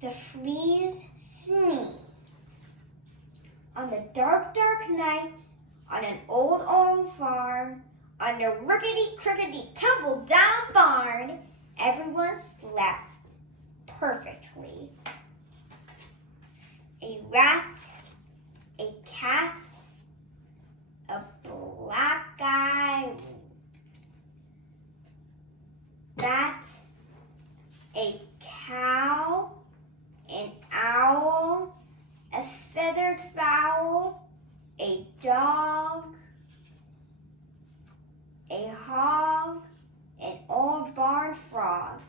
The fleas sneeze. On the dark, dark nights, on an old farm, under rickety-crickety tumble-down barn, everyone slept perfectly. A rat, a cat, a black-eyed bat, a cow, an owl, a feathered fowl, a dog, a hog, an old barn frog.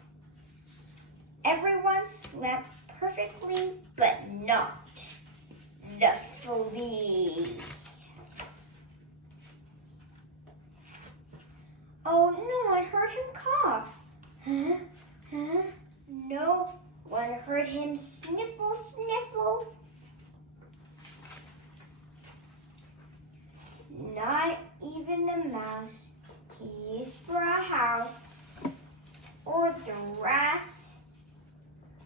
Everyone slept perfectly, but not the flea. Oh, no one heard him cough. Huh? No one heard him sniffle, sniffle. Not even the mouse he used for a house, or the rat,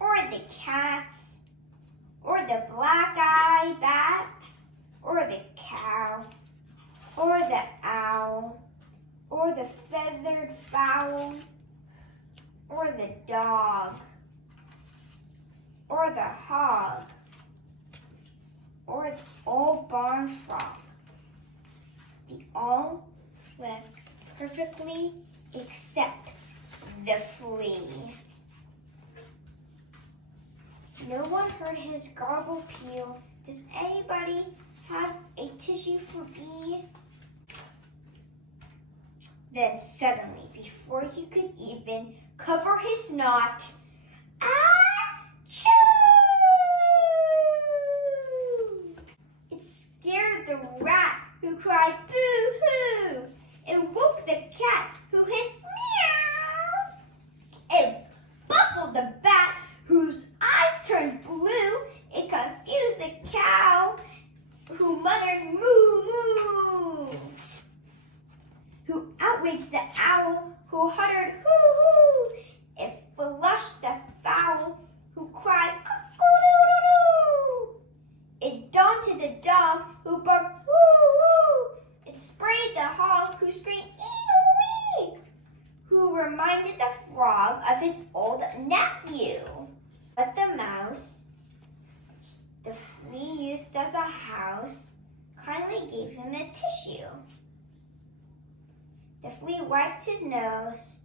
or the cat, or the black-eyed bat, or the cow, or the owl, or the feathered fowl, or the dog, or the hog, or the old barn frog. They all slept perfectly except the flea. No one heard his garble peal. Does anybody have a tissue for B? Then suddenly, before he could even cover his snot, achoo! It scared the rat, who cried boo-hoo. It woke the cat, who hissed meow. It buckled the bat, whose eyes turned blue. It confused the cow, who muttered moo moo. Who outraged the owl, who uttered hoo hoo. It flushed the fowl, who cried cock-a-doodle-doo. It daunted the dog, who barked woo-woo. It sprayed the hog, who screamed ee-wee, who reminded the frog of his old nephew. But the mouse, the flea used as a house, kindly gave him a tissue. The flea wiped his nose,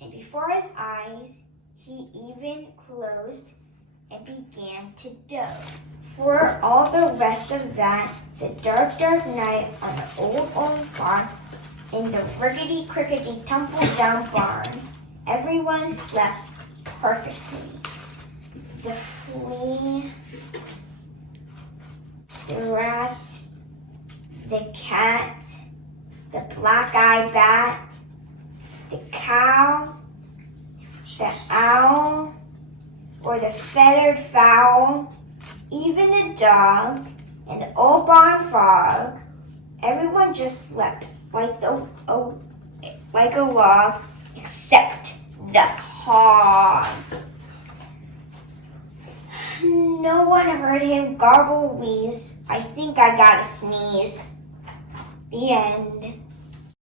and before his eyes, he even closed and began to doze. For all the rest of that, the dark, dark night on the old farm, in the rickety-crickety tumble-down barn, everyone slept perfectly. The flea, the rat, the cat, the black-eyed bat, the cow, the owl, or the feathered fowl, even the dog, and the old barn frog, everyone just slept like a log, except the hog. No one heard him gargle wheeze. I think I gotta sneeze. The end.